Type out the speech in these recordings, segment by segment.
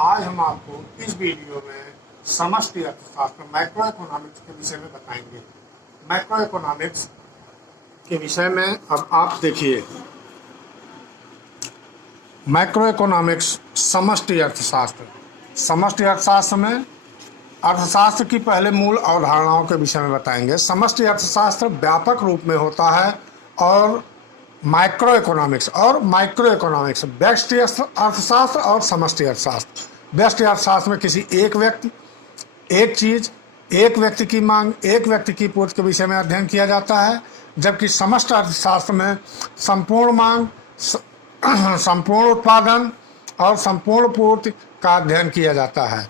आज हम आपको इस वीडियो में समष्टि अर्थशास्त्र मैक्रो इकोनॉमिक्स के विषय में बताएंगे। मैक्रो इकोनॉमिक्स के विषय में अब आप देखिए, मैक्रो इकोनॉमिक्स समष्टि अर्थशास्त्र। समष्टि अर्थशास्त्र में अर्थशास्त्र की पहले मूल अवधारणाओं के विषय में बताएंगे। समष्टि अर्थशास्त्र व्यापक रूप में होता है और माइक्रो इकोनॉमिक्स और माइक्रो इकोनॉमिक्स, व्यष्टि अर्थशास्त्र और समष्टि अर्थशास्त्र। व्यष्टि अर्थशास्त्र में किसी एक व्यक्ति, एक चीज, एक व्यक्ति की मांग, एक व्यक्ति की पूर्ति के विषय में अध्ययन किया जाता है, जबकि समष्टि अर्थशास्त्र में संपूर्ण मांग, संपूर्ण उत्पादन और संपूर्ण पूर्ति का अध्ययन किया जाता है।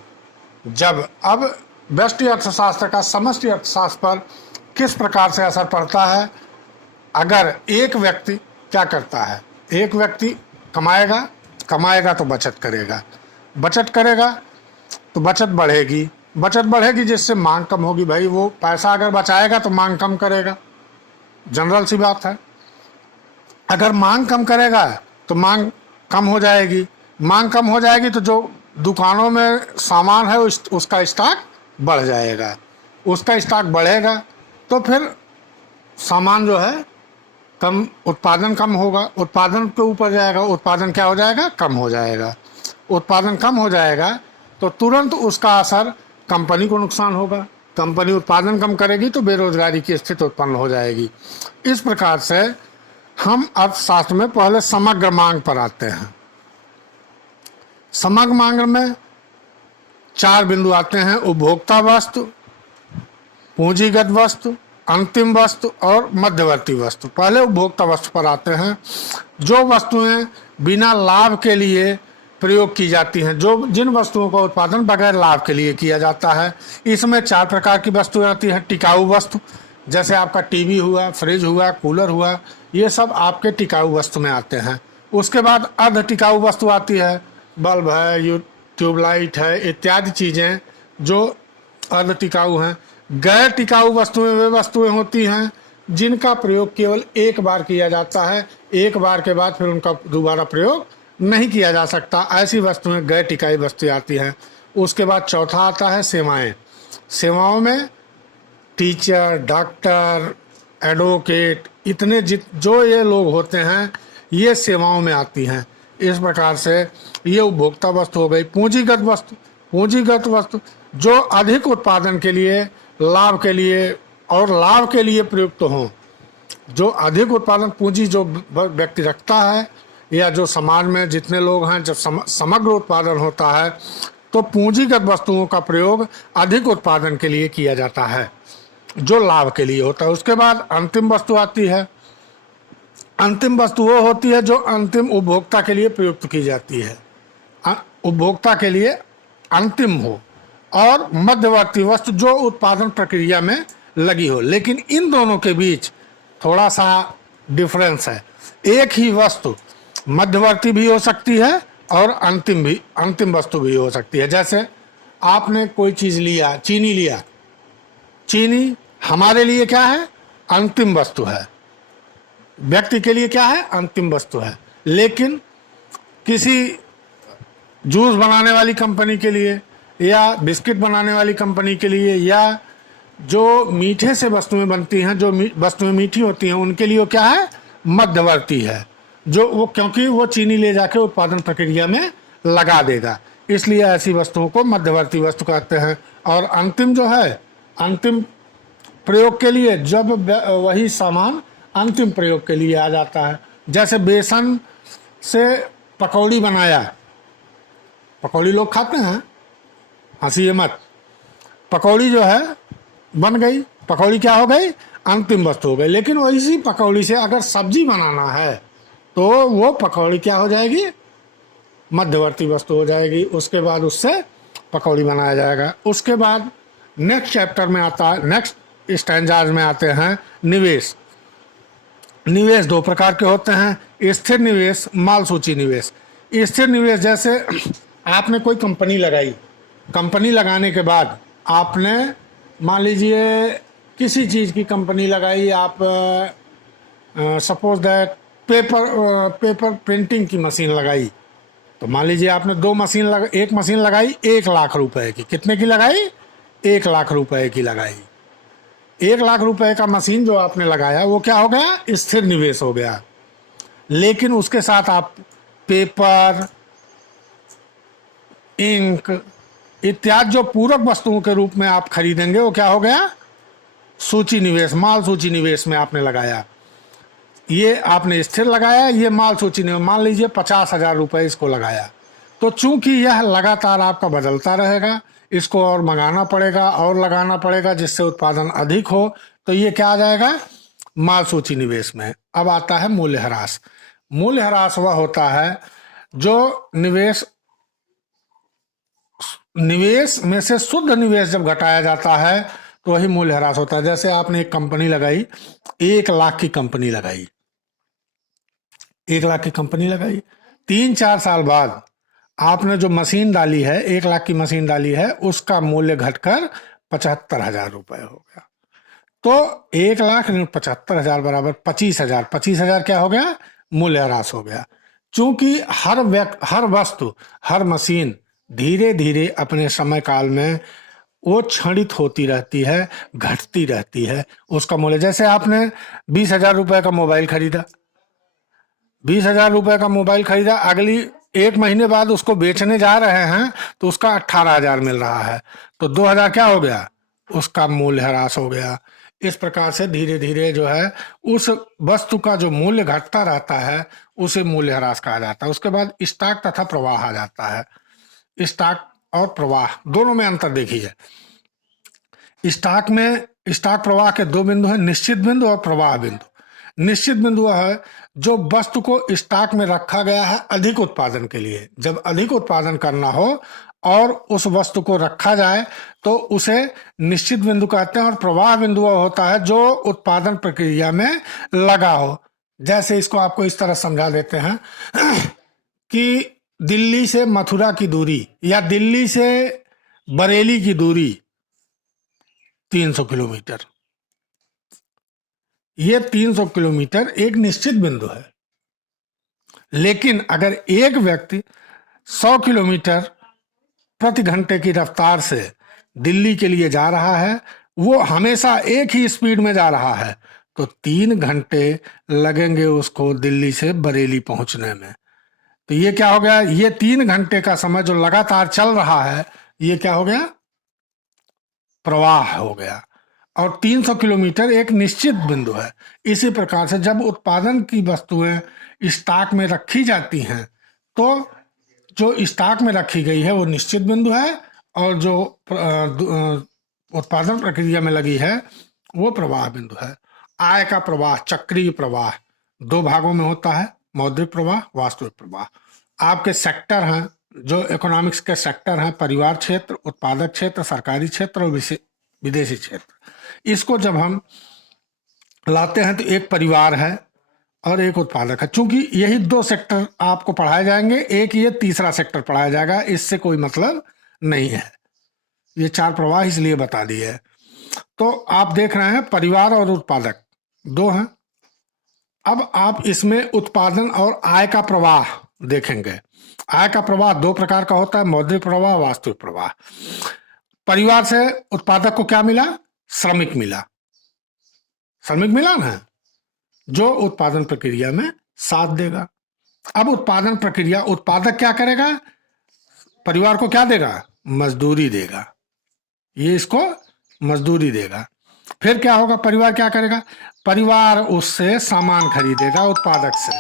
अब व्यष्टि अर्थशास्त्र का समष्टि अर्थशास्त्र पर किस प्रकार से असर पड़ता है? अगर एक व्यक्ति क्या करता है, एक व्यक्ति कमाएगा तो बचत करेगा, बचत करेगा तो बचत बढ़ेगी जिससे मांग कम होगी। भाई वो पैसा अगर बचाएगा तो मांग कम करेगा, जनरल सी बात है। अगर मांग कम करेगा तो मांग कम हो जाएगी, मांग कम हो जाएगी तो जो दुकानों में सामान है उसका स्टॉक बढ़ जाएगा, उसका स्टॉक बढ़ेगा तो फिर सामान जो है कम, उत्पादन कम होगा, उत्पादन के ऊपर जाएगा, उत्पादन क्या हो जाएगा? कम हो जाएगा। उत्पादन कम हो जाएगा तो तुरंत उसका असर कंपनी को नुकसान होगा। कंपनी उत्पादन कम करेगी तो बेरोजगारी की स्थिति उत्पन्न हो जाएगी। इस प्रकार से हम अर्थशास्त्र में पहले समग्र मांग पर आते हैं। समग्र मांग में 4 बिंदु आते हैं: उपभोक्ता वस्तु, पूंजीगत वस्तु, अंतिम वस्तु और मध्यवर्ती वस्तु। पहले उपभोक्ता वस्तु पर आते हैं। जो वस्तुएं बिना लाभ के लिए प्रयोग की जाती हैं, जिन वस्तुओं का उत्पादन बगैर लाभ के लिए किया जाता है, इसमें 4 प्रकार की वस्तुएं आती हैं। टिकाऊ वस्तु, जैसे आपका टीवी हुआ, फ्रिज हुआ, कूलर हुआ, ये सब आपके टिकाऊ वस्तु में आते हैं। उसके बाद अर्ध टिकाऊ वस्तु आती है, बल्ब है, ट्यूबलाइट है, इत्यादि चीज़ें जो अर्ध टिकाऊ हैं। गैर टिकाऊ वस्तुएं वे वस्तुएं होती हैं जिनका प्रयोग केवल एक बार किया जाता है, एक बार के बाद फिर उनका दोबारा प्रयोग नहीं किया जा सकता। ऐसी वस्तुएं गैर टिकाऊ वस्तुएं आती हैं। उसके बाद चौथा आता है सेवाएं। सेवाओं में टीचर, डॉक्टर, एडवोकेट, इतने जो ये लोग होते हैं, ये सेवाओं में आती हैं। इस प्रकार से ये उपभोक्ता वस्तु हो गई। पूंजीगत वस्तु जो अधिक उत्पादन के लिए, लाभ के लिए प्रयुक्त हों। जो अधिक उत्पादन पूंजी जो व्यक्ति रखता है या जो समाज में जितने लोग हैं, जब समग्र उत्पादन होता है तो पूंजीगत वस्तुओं का प्रयोग अधिक उत्पादन के लिए किया जाता है, जो लाभ के लिए होता है। उसके बाद अंतिम वस्तु आती है। अंतिम वस्तु वो होती है जो अंतिम उपभोक्ता के लिए प्रयुक्त की जाती है, उपभोक्ता के लिए अंतिम हो। और मध्यवर्ती वस्तु जो उत्पादन प्रक्रिया में लगी हो। लेकिन इन दोनों के बीच थोड़ा सा डिफरेंस है। एक ही वस्तु मध्यवर्ती भी हो सकती है और अंतिम वस्तु भी हो सकती है। जैसे आपने कोई चीज़ लिया, चीनी लिया, चीनी हमारे लिए क्या है? अंतिम वस्तु है। व्यक्ति के लिए क्या है? अंतिम वस्तु है। लेकिन किसी जूस बनाने वाली कंपनी के लिए या बिस्किट बनाने वाली कंपनी के लिए या जो मीठे से वस्तुएं बनती हैं, जो वस्तुएं मीठी होती हैं, उनके लिए वो क्या है? मध्यवर्ती है। जो वो, क्योंकि वो चीनी ले जाके उत्पादन प्रक्रिया में लगा देगा, इसलिए ऐसी वस्तुओं को मध्यवर्ती वस्तु कहते हैं। और अंतिम जो है, अंतिम प्रयोग के लिए, जब वही सामान अंतिम प्रयोग के लिए आ जाता है। जैसे बेसन से पकौड़ी बनाया, पकौड़ी लोग खाते हैं, हंसिए मत। पकौड़ी जो है बन गई, पकौड़ी क्या हो गई? अंतिम वस्तु हो गई। लेकिन वही पकौड़ी से अगर सब्जी बनाना है तो वो पकौड़ी क्या हो जाएगी? मध्यवर्ती वस्तु हो जाएगी। उसके बाद उससे पकौड़ी बनाया जाएगा। उसके बाद नेक्स्ट चैप्टर में आता है, नेक्स्ट स्टैंजाज में आते हैं निवेश। निवेश 2 प्रकार के होते हैं: स्थिर निवेश, माल सूची निवेश। स्थिर निवेश, जैसे आपने कोई कंपनी लगाई, कंपनी लगाने के बाद आपने, मान लीजिए किसी चीज़ की कंपनी लगाई, आप सपोज दैट पेपर प्रिंटिंग की मशीन लगाई, तो मान लीजिए आपने एक मशीन लगाई 1 लाख रुपए की। कितने की लगाई? 1 लाख रुपए की लगाई। 1 लाख रुपए का मशीन जो आपने लगाया वो क्या हो गया? स्थिर निवेश हो गया। लेकिन उसके साथ आप पेपर, इंक इत्यादि जो पूरक वस्तुओं के रूप में आप खरीदेंगे वो क्या हो गया? सूची निवेश, माल सूची निवेश में आपने लगाया। ये आपने स्थिर लगाया, ये माल सूची निवेश। मान लीजिए 50,000 रुपए इसको लगाया, तो चूंकि यह लगातार आपका बदलता रहेगा, इसको और मंगाना पड़ेगा और लगाना पड़ेगा जिससे उत्पादन अधिक हो, तो ये क्या आ जाएगा? माल सूची निवेश में। अब आता है मूल्यह्रास। मूल्यह्रास वह होता है जो निवेश में से शुद्ध निवेश जब घटाया जाता है तो वही मूल्यह्रास होता है। जैसे आपने एक कंपनी लगाई, 1 लाख की कंपनी लगाई, 1 लाख की कंपनी लगाई, 3-4 साल बाद आपने जो मशीन डाली है, 1 लाख की मशीन डाली है, उसका मूल्य घटकर 75,000 रुपए हो गया। तो 1 लाख 75,000 बराबर 25,000। 25,000 क्या हो गया? मूल्यह्रास हो गया। चूंकि हर वस्तु, हर मशीन धीरे धीरे अपने समय काल में वो क्षणित होती रहती है, घटती रहती है उसका मूल्य। जैसे आपने 20,000 रुपए का मोबाइल खरीदा, 20,000 रुपए का मोबाइल खरीदा, अगली 1 महीने बाद उसको बेचने जा रहे हैं तो उसका 18,000 मिल रहा है, तो 2,000 क्या हो गया? उसका मूल्यह्रास हो गया। इस प्रकार से धीरे धीरे जो है उस वस्तु का जो मूल्य घटता रहता है उसे मूल्यह्रास कहा जाता है। उसके बाद स्टॉक तथा प्रवाह आ जाता है। स्टॉक और प्रवाह दोनों में अंतर देखिए। स्टॉक प्रवाह के 2 बिंदु हैं, निश्चित बिंदु और प्रवाह बिंदु। निश्चित बिंदु है जो वस्तु को स्टॉक में रखा गया है अधिक उत्पादन के लिए। जब अधिक उत्पादन करना हो और उस वस्तु को रखा जाए तो उसे निश्चित बिंदु कहते हैं। और प्रवाह बिंदु होता है जो उत्पादन प्रक्रिया में लगा हो। जैसे इसको आपको इस तरह समझा देते हैं कि दिल्ली से मथुरा की दूरी या दिल्ली से बरेली की दूरी 300 किलोमीटर। ये 300 किलोमीटर एक निश्चित बिंदु है। लेकिन अगर एक व्यक्ति 100 किलोमीटर प्रति घंटे की रफ्तार से दिल्ली के लिए जा रहा है, वो हमेशा एक ही स्पीड में जा रहा है, तो 3 घंटे लगेंगे उसको दिल्ली से बरेली पहुंचने में। तो ये क्या हो गया? ये 3 घंटे का समय जो लगातार चल रहा है, ये क्या हो गया? प्रवाह हो गया। और 300 किलोमीटर एक निश्चित बिंदु है। इसी प्रकार से जब उत्पादन की वस्तुएं स्टॉक में रखी जाती हैं तो जो स्टॉक में रखी गई है वो निश्चित बिंदु है, और जो उत्पादन प्रक्रिया में लगी है वो प्रवाह बिंदु है। आय का प्रवाह, चक्रीय प्रवाह 2 भागों में होता है, मौद्रिक प्रवाह, वास्तविक प्रवाह। आपके सेक्टर हैं जो इकोनॉमिक्स के सेक्टर हैं, परिवार क्षेत्र, उत्पादक क्षेत्र, सरकारी क्षेत्र और विदेशी क्षेत्र। इसको जब हम लाते हैं तो एक परिवार है और एक उत्पादक है। चूंकि यही 2 सेक्टर आपको पढ़ाए जाएंगे, एक ये तीसरा सेक्टर पढ़ाया जाएगा, इससे कोई मतलब नहीं है। ये 4 प्रवाह इसलिए बता दिए। तो आप देख रहे हैं परिवार और उत्पादक 2 हैं। अब आप इसमें उत्पादन और आय का प्रवाह देखेंगे। आय का प्रवाह 2 प्रकार का होता है, मौद्रिक प्रवाह, वास्तविक प्रवाह। परिवार से उत्पादक को क्या मिला? श्रमिक मिला। श्रमिक मिला ना, जो उत्पादन प्रक्रिया में साथ देगा। अब उत्पादन प्रक्रिया, उत्पादक क्या करेगा? परिवार को क्या देगा? मजदूरी देगा। ये इसको मजदूरी देगा। फिर क्या होगा? परिवार क्या करेगा? परिवार उससे सामान खरीदेगा, उत्पादक से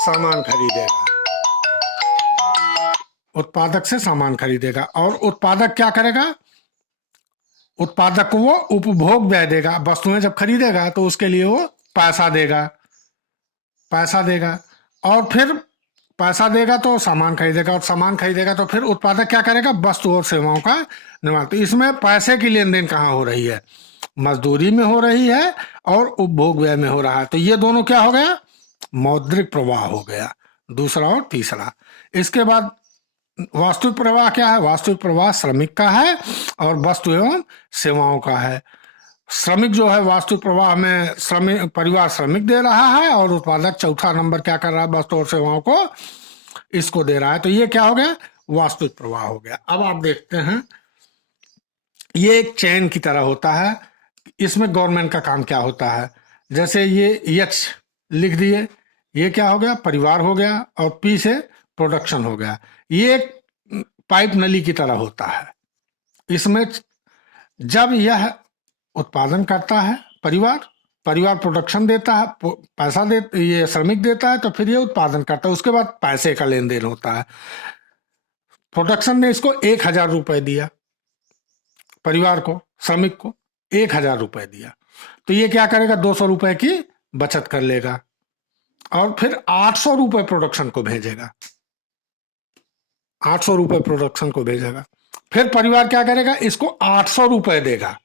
सामान खरीदेगा, उत्पादक से सामान खरीदेगा। और उत्पादक क्या करेगा? उत्पादक को वो उपभोग व्यय देगा। वस्तुएं जब खरीदेगा तो उसके लिए वो पैसा देगा और फिर पैसा देगा तो सामान खरीदेगा, और सामान खरीदेगा तो फिर उत्पादक क्या करेगा? वस्तु और सेवाओं का निर्माण। तो इसमें पैसे की लेन देन कहाँ हो रही है? मजदूरी में हो रही है और उपभोग व्यय में हो रहा है। तो ये दोनों क्या हो गया? मौद्रिक प्रवाह हो गया, दूसरा और तीसरा। इसके बाद वास्तविक प्रवाह क्या है? वास्तविक प्रवाह श्रमिक का है और वस्तु एवं सेवाओं का है। श्रमिक जो है वास्तविक प्रवाह में श्रमिक परिवार श्रमिक दे रहा है और उत्पादक चौथा नंबर क्या कर रहा है, वस्तु और सेवाओं को इसको दे रहा है। तो ये क्या हो गया, वास्तविक प्रवाह हो गया। अब आप देखते हैं ये एक चेन की तरह होता है। इसमें गवर्नमेंट का काम क्या होता है, जैसे ये एच लिख दिए, ये क्या हो गया, परिवार हो गया, और पी से प्रोडक्शन हो गया। ये एक पाइप नली की तरह होता है। इसमें जब यह उत्पादन करता है परिवार प्रोडक्शन देता है, पैसा दे, ये श्रमिक देता है, तो फिर ये उत्पादन करता है, उसके बाद पैसे का लेन देन होता है। प्रोडक्शन ने इसको 1,000 रुपए दिया, परिवार को, श्रमिक को 1,000 रुपए दिया, तो ये क्या करेगा, 200 रुपए की बचत कर लेगा और फिर 800 रुपए प्रोडक्शन को भेजेगा, 800 रुपए प्रोडक्शन को भेजेगा। फिर परिवार क्या करेगा, इसको 800 रुपए देगा,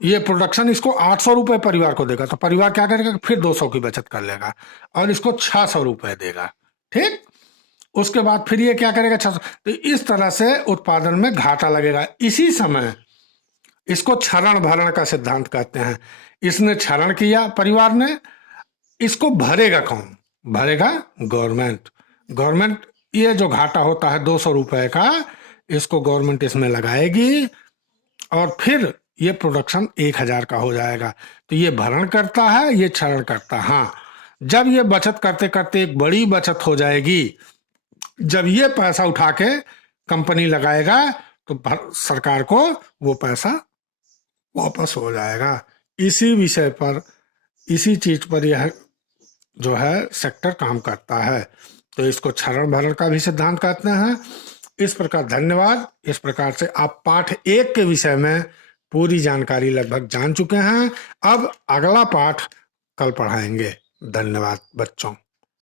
ये प्रोडक्शन इसको 800 रुपए परिवार को देगा, तो परिवार क्या करेगा, फिर 200 की बचत कर लेगा और इसको 600 रुपए देगा। ठीक, उसके बाद फिर ये क्या करेगा, 600। तो इस तरह से उत्पादन में घाटा लगेगा। इसी समय इसको क्षरण भरण का सिद्धांत कहते हैं। इसने क्षरण किया परिवार ने, इसको भरेगा कौन, भरेगा गवर्नमेंट। गवर्नमेंट ये जो घाटा होता है 200 रुपए का, इसको गवर्नमेंट इसमें लगाएगी और फिर ये प्रोडक्शन 1,000 का हो जाएगा। तो ये भरण करता है, ये क्षरण करता है। हाँ, जब ये बचत करते करते एक बड़ी बचत हो जाएगी, जब ये पैसा उठा के कंपनी लगाएगा तो सरकार को वो पैसा वापस हो जाएगा। इसी विषय पर, इसी चीज पर यह जो है सेक्टर काम करता है। तो इसको क्षरण भरण का भी सिद्धांत कहते हैं। इस प्रकार धन्यवाद। इस प्रकार से आप पाठ 1 के विषय में पूरी जानकारी लगभग जान चुके हैं। अब अगला पाठ कल पढ़ाएंगे। धन्यवाद बच्चों।